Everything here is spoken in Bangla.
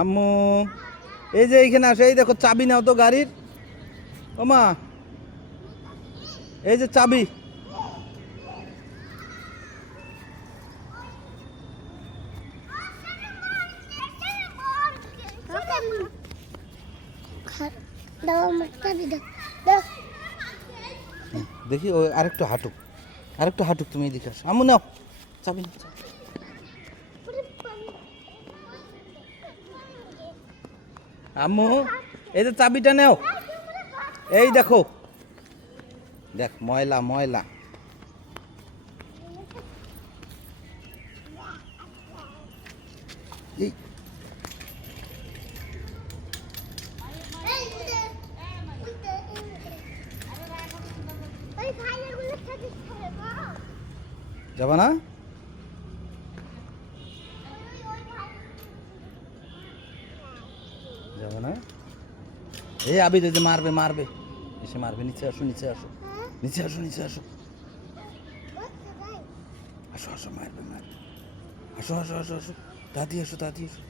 আম্মু এই যে এইখানে আসো, এই দেখো চাবি নাও তো গাড়ির। ও মা, এই যে চাবি। দেখি ও আরেকটু হাঁটুক, আরেকটু হাঁটুক, তুমি এদিকে আসো। আম্মু নাও চাবি নাও। আম্মু এই যে চাবিটা নাও। এই দেখো, দেখ ময়লা ময়লা। এই যাবা না? যাবে না? এই আবির এই যে মারবে মারবে, এসে মারবে। নিচে আসো নিচে আসো, নিচে আসো নিচে আসো, আসো আসো, মারবে মারবে। আসো আসো আসো আসো, দাদি আসো দাদি আসো।